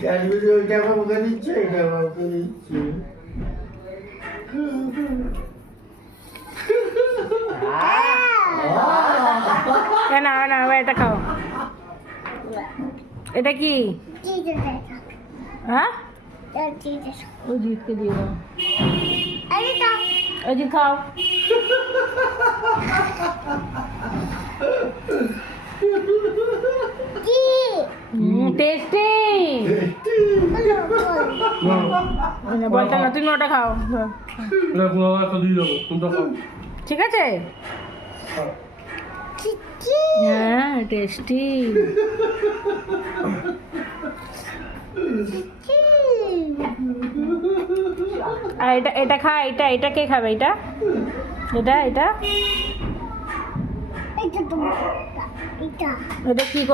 Cadbury ওইটা আমাকে দিচ্ছে, এটা আমাকে দিচ্ছে। না না এটা খাও। এটা কি? হ্যাঁ ওই জিতকে দিয়ে দাও। ওই জিত খাও। টেস্টি। বলটা না, তুমি ওটা খাও। ঠিক আছে, হ্যাঁ টেস্টি। আর এটা এটা খা, এটা এটা কে খাবে? এটা এটা এটা এটা কি করবে?